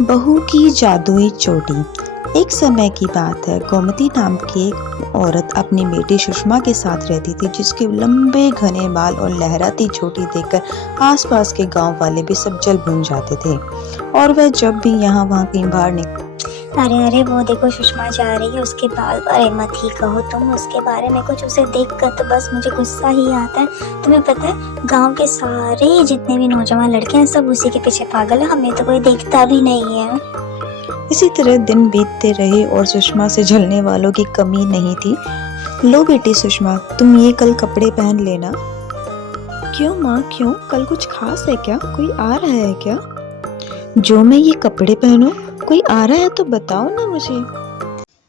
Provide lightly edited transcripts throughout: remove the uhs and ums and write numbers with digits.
बहू की जादुई चोटी। एक समय की बात है, गोमती नाम की एक औरत अपनी बेटी सुषमा के साथ रहती थी, जिसके लंबे घने बाल और लहराती चोटी देखकर आसपास के गांव वाले भी सब जल भून जाते थे। और वह जब भी यहाँ वहाँ कहीं बाहर निकल अरे अरे वो देखो सुषमा जा रही है, उसके बाल। अरे मत ही कहो तुम उसके बारे में कुछ। उसे देख कर तो बस मुझे गुस्सा ही आता है। तुम्हें पता है गांव के सारे जितने भी नौजवान लड़के हैं सब उसी के पीछे पागल है, हमें तो कोई देखता भी नहीं है। इसी तरह दिन बीतते रहे और सुषमा से जलने वालों की कमी नहीं थी। लो बेटी सुषमा, तुम ये कल कपड़े पहन लेना। क्यों माँ, क्यों? कल कुछ खास है क्या? कोई आ रहा है क्या? जो मैं ये कपड़े पहनूं? कोई आ रहा है तो बताओ ना मुझे।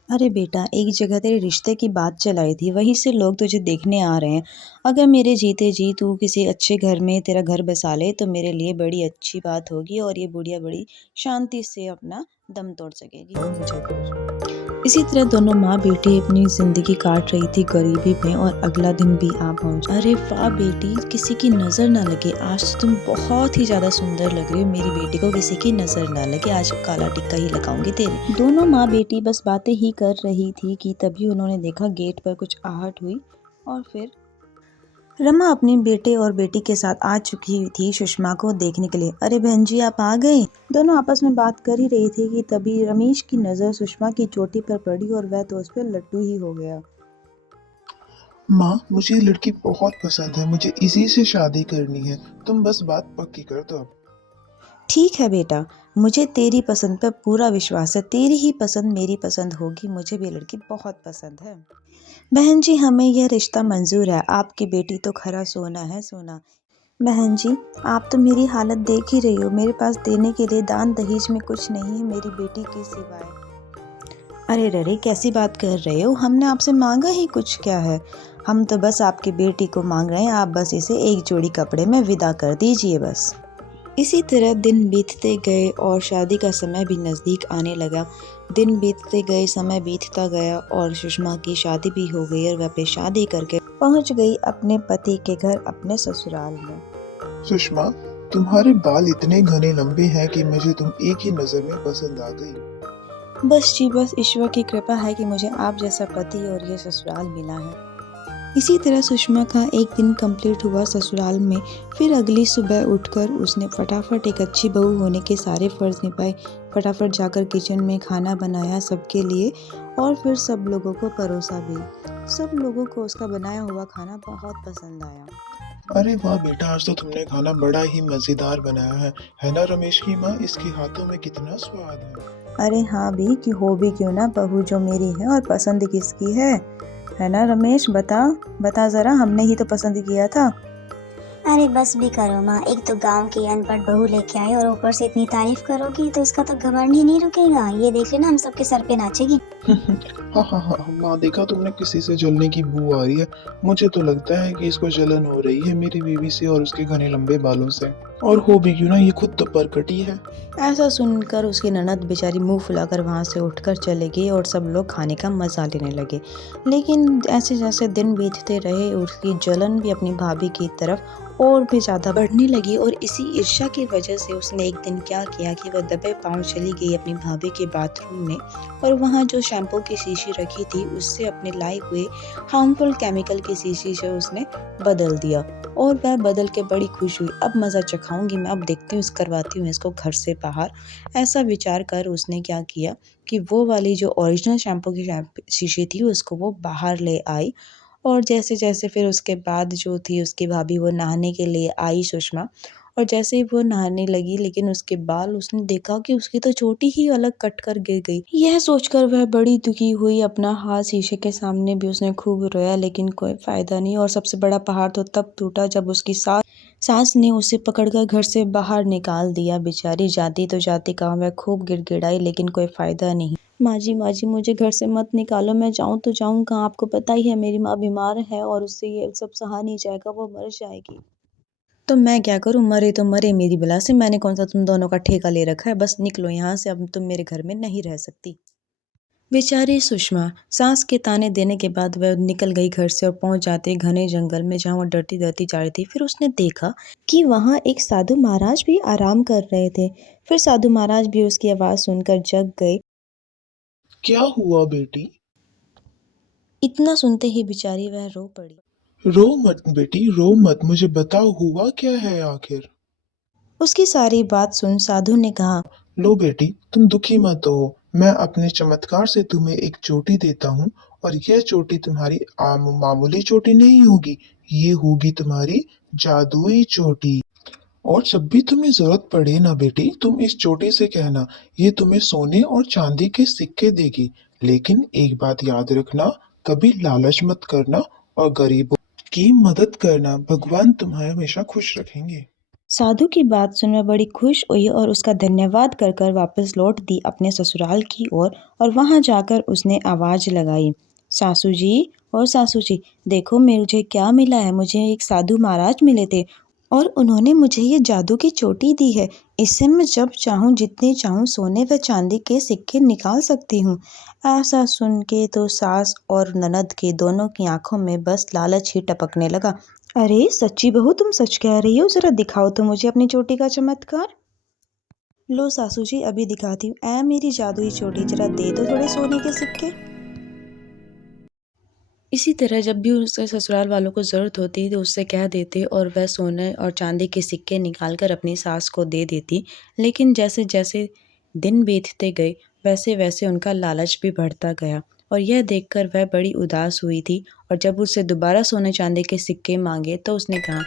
अरे बेटा, एक जगह तेरे रिश्ते की बात चलाई थी, वहीं से लोग तुझे देखने आ रहे हैं। अगर मेरे जीते जी तू किसी अच्छे घर में तेरा घर बसा ले तो मेरे लिए बड़ी अच्छी बात होगी और ये बुढ़िया बड़ी शांति से अपना दम तोड़ सकेगी और मुझे भी। इसी तरह दोनों माँ बेटी अपनी जिंदगी काट रही थी गरीबी में और अगला दिन भी आ पहुंचा। अरे वाह बेटी, किसी की नजर ना लगे, आज तो तुम बहुत ही ज्यादा सुंदर लग रही हो। मेरी बेटी को किसी की नजर ना लगे, आज काला टिक्का ही लगाऊंगी तेरे। दोनों माँ बेटी बस बातें ही कर रही थी कि तभी उन्होंने देखा गेट पर कुछ आहट हुई और फिर रमा अपने बेटे और बेटी के साथ आ चुकी थी सुषमा को देखने के लिए। अरे बहन जी, आप आ गए। दोनों आपस में बात कर ही रही थी कि तभी रमेश की नजर सुषमा की चोटी पर पड़ी और वह तो उस पर लट्टू ही हो गया। माँ, मुझे ये लड़की बहुत पसंद है। मुझे इसी से शादी करनी है। तुम बस बात पक्की कर दो अब। ठीक है बेटा, मुझे तेरी पसंद पर पूरा विश्वास है। तेरी ही पसंद मेरी पसंद होगी। मुझे भी ये लड़की बहुत पसंद है। बहन जी, हमें यह रिश्ता मंजूर है। आपकी बेटी तो खरा सोना है, सोना। बहन जी, आप तो मेरी हालत देख ही रही हो। मेरे पास देने के लिए दान दहेज में कुछ नहीं है मेरी बेटी की सिवाय। अरे ररे, कैसी बात कर रहे हो? हमने आपसे मांगा ही कुछ क्या है? हम तो बस आपकी बेटी को मांग रहे हैं। आप बस इसे एक जोड़ी कपड़े में विदा कर दीजिए बस। इसी तरह दिन बीतते गए और शादी का समय भी नज़दीक आने लगा। दिन बीतते गए, समय बीतता गया और सुषमा की शादी भी हो गई और वह अपनी शादी करके पहुंच गई अपने पति के घर, अपने ससुराल में। सुषमा, तुम्हारे बाल इतने घने लंबे हैं कि मुझे तुम एक ही नजर में पसंद आ गई। बस जी बस, ईश्वर की कृपा है कि मुझे आप जैसा पति और ये ससुराल मिला है। इसी तरह सुषमा का एक दिन कंप्लीट हुआ ससुराल में। फिर अगली सुबह उठकर उसने फटाफट एक अच्छी बहू होने के सारे फर्ज निभाए। फटाफट जाकर किचन में खाना बनाया सबके लिए और फिर सब लोगों को परोसा भी। सब लोगों को उसका बनाया हुआ खाना बहुत पसंद आया। अरे वाह बेटा, आज तो तुमने खाना बड़ा ही मजेदार बनाया है ना रमेश की माँ? इसके हाथों में कितना स्वाद है। अरे हाँ भी, कि हो भी क्यों ना, बहू जो मेरी है और पसंद किसकी है ना रमेश? बता बता जरा, हमने ही तो पसंद किया था। अरे बस भी करो माँ, एक तो गांव की अनपढ़ बहू लेके आई और ऊपर से इतनी तारीफ करोगी तो इसका तो घमंड ही नहीं रुकेगा। ये देख लेना हम सबके सर पे नाचेगी। हाँ हाँ हाँ, माँ देखा तुमने, किसी से जलने की बू आ रही है। मुझे तो लगता है कि इसको जलन हो रही है मेरी बीवी से और उसके घने लंबे बालों से। और हो भी क्यों ना, ये खुद तो परकटी है। ऐसा सुनकर उसकी ननद बेचारी मुंह फुलाकर वहां से उठकर चले गई और सब लोग खाने का मजा लेने लगे। लेकिन ऐसे जैसे दिन बीतते रहे, उसकी जलन भी अपनी भाभी की तरफ और भी ज्यादा बढ़ने लगी और इसी ईर्ष्या की वजह से उसने एक दिन क्या किया कि वह दबे पांव चली गई अपनी भाभी के बाथरूम में और वहां जो शैम्पू की शीशी रखी थी उससे अपने लाए हुए हार्मफुल केमिकल की शीशी से उसने बदल दिया। और वह बदल के बड़ी खुश हुई। अब मज़ा चखाऊंगी मैं, अब देखती हूँ, करवाती हूँ इसको घर से बाहर। ऐसा विचार कर उसने क्या किया कि वो वाली जो ओरिजिनल शैम्पू की शीशी थी उसको वो बाहर ले आई। और जैसे जैसे फिर उसके बाद जो थी उसकी भाभी, वो नहाने के लिए आई सुषमा। और जैसे ही वो नहाने लगी, लेकिन उसके बाल, उसने देखा कि उसकी तो चोटी ही अलग कट कर गिर गई। यह सोचकर वह बड़ी दुखी हुई। अपना हाथ शीशे के सामने भी उसने खूब रोया, लेकिन कोई फायदा नहीं। और सबसे बड़ा पहाड़ तो तब टूटा जब उसकी सास ने उसे पकड़कर घर से बाहर निकाल दिया। बेचारी जाती तो जाती कहाँ, वह खूब गिड़गिड़ाई लेकिन कोई फायदा नहीं। माँ जी मुझे घर से मत निकालो, मैं जाऊं तो जाऊं कहाँ? आपको पता ही है मेरी माँ बीमार है और उससे ये सब सहा नहीं जाएगा, वो मर जाएगी। तो मैं क्या करूं? मरे तो मरे मेरी बला से, मैंने कौन सा तुम दोनों का ठेका ले रखा है? बस निकलो यहाँ से, अब तुम मेरे घर में नहीं रह सकती। बेचारी सुषमा सास के ताने देने के बाद वह निकल गई घर से और पहुंच जाते घने जंगल में जहां वो डरती डरती जा रही थी। फिर उसने देखा कि वहां एक साधु महाराज भी आराम कर रहे थे। फिर साधु महाराज भी उसकी आवाज सुनकर जग गए। क्या हुआ बेटी? इतना सुनते ही बेचारी वह रो पड़ी। रो मत बेटी, रो मत, मुझे बताओ हुआ क्या है आखिर। उसकी सारी बात सुन साधु ने कहा, लो बेटी, तुम दुखी मत हो। मैं अपने चमत्कार से तुम्हें एक चोटी देता हूँ, और यह चोटी तुम्हारी मामूली चोटी नहीं होगी। ये होगी तुम्हारी जादुई चोटी। और जब भी तुम्हें जरूरत पड़े ना बेटी, तुम इस चोटी से कहना, ये तुम्हें सोने और चांदी के सिक्के देगी। लेकिन एक बात याद रखना, कभी लालच मत करना, और गरीबों की मदद करना। भगवान तुम्हें हमेशा खुश रखेंगे। साधु की बात सुन मैं बड़ी खुश हुई और उसका धन्यवाद कर कर वापस लौट दी अपने ससुराल की ओर। और वहां जाकर उसने आवाज लगाई, सासू जी और सासू जी, देखो मुझे क्या मिला है। मुझे एक साधु महाराज मिले थे और उन्होंने मुझे ये जादू की चोटी दी है। इससे मैं जब चाहूँ जितने चाहूँ सोने व चांदी के सिक्के निकाल सकती हूँ। ऐसा सुन के तो सास और ननद के दोनों की आंखों में बस लालच ही टपकने लगा। अरे सच्ची बहू, तुम सच कह रही हो? जरा दिखाओ तो मुझे अपनी चोटी का चमत्कार। लो सासू जी, अभी दिखाती हूँ। ऐ मेरी जादुई चोटी, जरा दे दो थोड़े सोने के सिक्के। इसी तरह जब भी उसके ससुराल वालों को ज़रूरत होती तो उससे कह देते और वह सोने और चांदी के सिक्के निकाल कर अपनी सास को दे देती। लेकिन जैसे जैसे दिन बीतते गए वैसे वैसे उनका लालच भी बढ़ता गया और यह देखकर वह बड़ी उदास हुई थी। और जब उससे दोबारा सोने चांदी के सिक्के मांगे तो उसने कहा,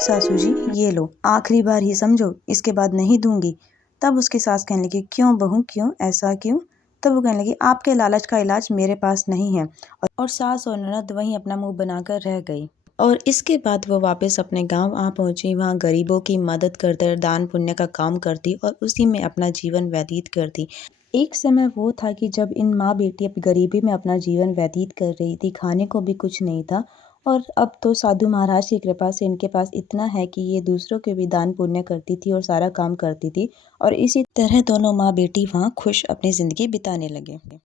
सासू जी ये लो, आखिरी बार ही समझो, इसके बाद नहीं दूंगी। तब उसकी सास कहने लगी, क्यों बहू क्यों, ऐसा क्यों? तब वो कहने लगी, आपके लालच का इलाज मेरे पास नहीं है। और सास और ननद वहीं अपना मुंह बनाकर रह गई। और इसके बाद वो वापस अपने गांव आ पहुंची। वहां गरीबों की मदद करते, दान पुण्य का काम करती और उसी में अपना जीवन व्यतीत करती। एक समय वो था कि जब इन माँ बेटी अब गरीबी में अपना जीवन व्यतीत कर रही थी, खाने को भी कुछ नहीं था। और अब तो साधु महाराज की कृपा से इनके पास इतना है कि ये दूसरों के भी दान पुण्य करती थी और सारा काम करती थी। और इसी तरह दोनों माँ बेटी वहाँ खुश अपनी जिंदगी बिताने लगे।